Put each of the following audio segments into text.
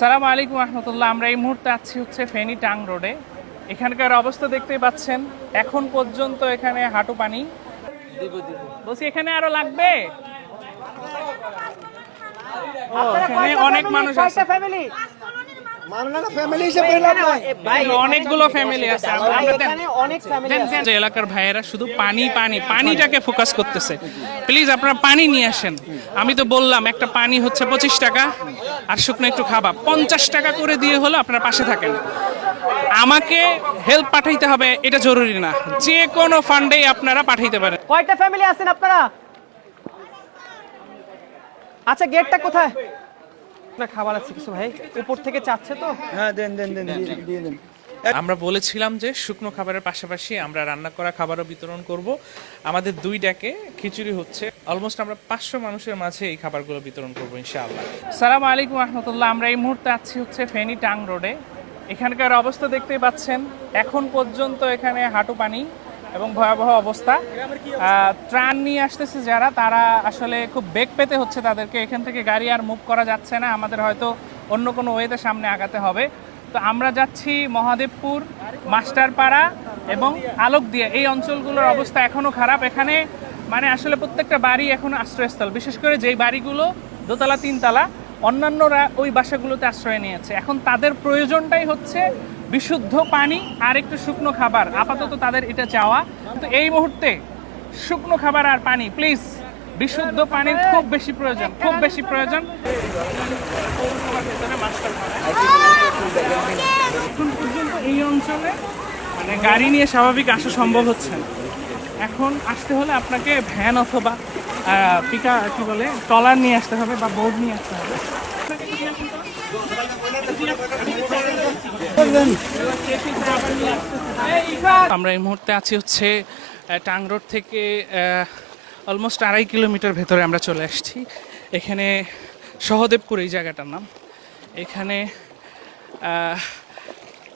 সালাম আলাইকুম রহমতুল্লাহ। আমরা এই মুহূর্তে আছি হচ্ছে ফেনী টাং রোডে। এখানকার অবস্থা দেখতেই পাচ্ছেন। এখন পর্যন্ত এখানে হাঁটু পানি। বলছি এখানে আরও লাগবে? এখানে অনেক মানুষ আছে। ফ্যামিলি হিসেবে পেলাম অনেকগুলো ফ্যামিলি আছে। আমরা- আমরা দেন- এখানে অনেক ফ্যামিলি দেন, দেন। যে এলাকার ভাইয়েরা শুধু পানি পানি পানিটাকে ফোকাস করতেছে। প্লিজ আপনারা পানি নিয়ে আসেন। আমি তো বললাম একটা পানি হচ্ছে পঁচিশ টাকা আর শুকনো একটু খাবা পঞ্চাশ টাকা করে দিয়ে হলো আপনারা পাশে থাকেন। আমাকে হেল্প পাঠাইতে হবে এটা জরুরি না। যে কোনো ফান্ডেই আপনারা পাঠাইতে পারেন। কয়টা ফ্যামিলি আছেন আপনারা? আচ্ছা গেটটা কোথায়? আপনার খাবার আছে কিছু ভাই? উপর থেকে চাচ্ছে তো? হ্যাঁ দেন দেন দেন দিয়ে- দেন। আমরা বলেছিলাম যে শুকনো খাবারের পাশাপাশি আমরা রান্না করা খাবারও বিতরণ করব। আমাদের দুই ডেকে খিচুড়ি হচ্ছে। অলমোস্ট আমরা পাঁচশো মানুষের মাঝে এই খাবারগুলো বিতরণ করব ইনশাআল্লাহ। সালাম আলাইকুম রহমতুল্লাহ। আমরা এই মুহূর্তে আছি হচ্ছে ফেনী টাং রোডে। এখানকার অবস্থা দেখতেই পাচ্ছেন। এখন পর্যন্ত এখানে হাঁটু পানি এবং ভয়াবহ অবস্থা। ত্রাণ নিয়ে আসতেছে যারা, তারা আসলে খুব বেগ পেতে হচ্ছে তাদেরকে। এখান থেকে গাড়ি আর মুভ করা যাচ্ছে না, আমাদের হয়তো অন্য কোনো ওয়েতে সামনে আগাতে হবে। তো আমরা যাচ্ছি মহাদেবপুর, মাস্টারপাড়া এবং আলোক দিয়ে এই অঞ্চলগুলোর অবস্থা এখনও খারাপ। এখানে মানে আসলে প্রত্যেকটা বাড়ি এখন আশ্রয়স্থল। বিশেষ করে যেই বাড়িগুলো, দোতলা, তিনতলা, অন্যান্যরা ওই বাসাগুলোতে আশ্রয় নিয়েছে। এখন তাদের প্রয়োজনটাই হচ্ছে বিশুদ্ধ পানি আর একটু শুকনো খাবার। আপাতত তাদের এটা চাওয়া। তো এই মুহূর্তে শুকনো খাবার আর পানি প্লিজ বিশুদ্ধ পানির খুব বেশি প্রয়োজন, খুব বেশি প্রয়োজন। পর্যন্ত এই অঞ্চলে মানে গাড়ি নিয়ে স্বাভাবিক আসা সম্ভব হচ্ছে না। এখন আসতে হলে আপনাকে ভ্যান অথবা পিকা কি বলে, ট্রলার নিয়ে আসতে হবে বা বোর্ড নিয়ে আসতে হবে। আমরা এই মুহূর্তে আছি হচ্ছে টাং রোড থেকে অলমোস্ট আড়াই কিলোমিটার ভেতরে আমরা চলে আসছি। এখানে সহদেবপুর এই জায়গাটার নাম। এখানে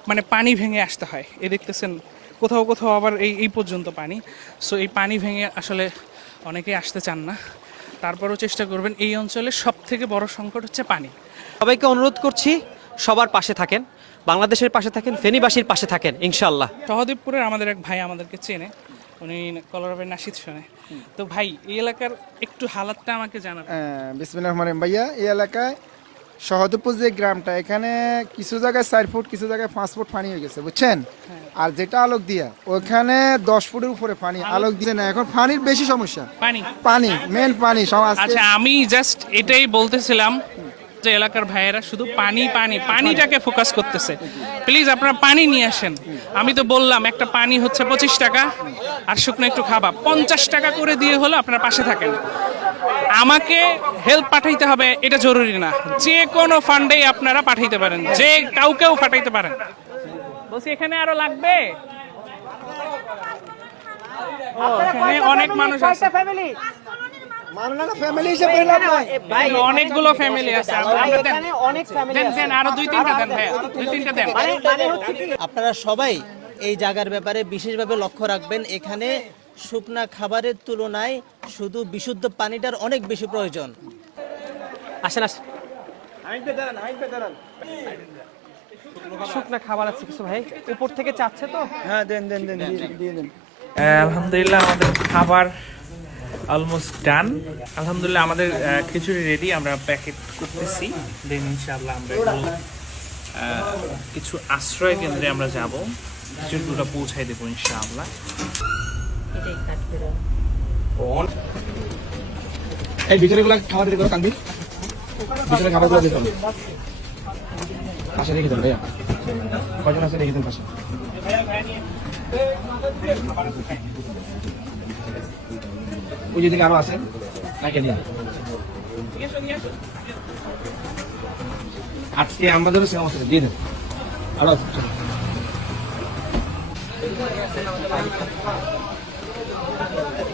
মানে পানি ভেঙে আসতে হয়। এ দেখতেছেন, কোথাও কোথাও আবার এই এই পর্যন্ত পানি। সো এই পানি ভেঙে আসলে অনেকেই আসতে চান না। তারপরও চেষ্টা করবেন এই অঞ্চলে সব থেকে বড় সংকট হচ্ছে পানি। সবাইকে অনুরোধ করছি সবার পাশে থাকেন বাংলাদেশের পাশে থাকেন ফেনীবাসীর পাশে থাকেন ইনশাল্লাহ সহদেবপুরের আমাদের এক ভাই আমাদেরকে চেনে উনি কলরবের নাসিদ শোনে। তো ভাই এই এলাকার একটু হালাতটা আমাকে জানাবেন। বিসমিল্লাহ রহমান রহিম। ভাইয়া এই এলাকায় সহদপুর যে গ্রামটা এখানে কিছু জায়গায় চার ফুট কিছু জায়গায় পাঁচ ফুট পানি হয়ে গেছে বুঝছেন? আর যেটা আলোক দিয়া ওখানে দশ ফুটের উপরে পানি আলোক দিয়ে না এখন পানির বেশি সমস্যা। পানি? পানি মেন পানি আচ্ছা আমি জাস্ট এটাই বলতেছিলাম যে এলাকার ভাইয়েরা শুধু পানি পানি পানিটাকে ফোকাস করতেছে। প্লিজ আপনারা পানি নিয়ে আসেন। আমি তো বললাম একটা পানি হচ্ছে পঁচিশ টাকা আর শুকনো একটু খাবা পঞ্চাশ টাকা করে দিয়ে হলো আপনারা পাশে থাকেন। আমাকে হেল্প পাঠাইতে হবে এটা জরুরি না। যে কোনো ফান্ডেই আপনারা পাঠাইতে পারেন যে কাউকেও পাঠাইতে পারেন। বলছি এখানে আরও লাগবে? এখানে অনেক মানুষ আছে। ফ্যামিলি ফ্যামিলি হিসেবে পেলাম অনেকগুলো ফ্যামিলি আছে। আমরা- আমরা দেন এখানে অনেক ফ্যামিলি দেন দেন আরও দুই তিনটা দেন ভাইয়া দুই তিনটা দেন। হচ্ছে কি আপনারা সবাই এই জায়গার ব্যাপারে বিশেষভাবে লক্ষ্য রাখবেন। এখানে শুকনা খাবারের তুলনায় শুধু বিশুদ্ধ পানিটার অনেক বেশি প্রয়োজন। আসেন আসেন। শুকনা খাবার আছে কিছু ভাই? উপর থেকে চাচ্ছে তো? হ্যাঁ দেন দেন দেন দিয়ে- দিয়ে দেন। আলহামদুলিল্লাহ আমাদের খাবার অলমোস্ট ডান আলহামদুলিল্লাহ আমাদের খিচুড়ি রেডি আমরা প্যাকেট করতেছি। দেন ইনশাআল্লাহ আমরা কিছু আশ্রয় কেন্দ্রে আমরা যাব। খিচুড়িগুলো পৌঁছাই দেবো ইনশাআল্লাহ। এই ভিতরে গুলা খাবার রেডি করো কান্দি ভিতরে খাবারগুলো দিতে হবে পাশে রেখে দেন ভাইয়া। কজন আছে? রেখে দেন পাশে। ওই যেদিকে আরও আছে নাকি নিয়ে আজকে আমাদেরও সেম অবস্থা দিয়ে দেন। আরও আছে।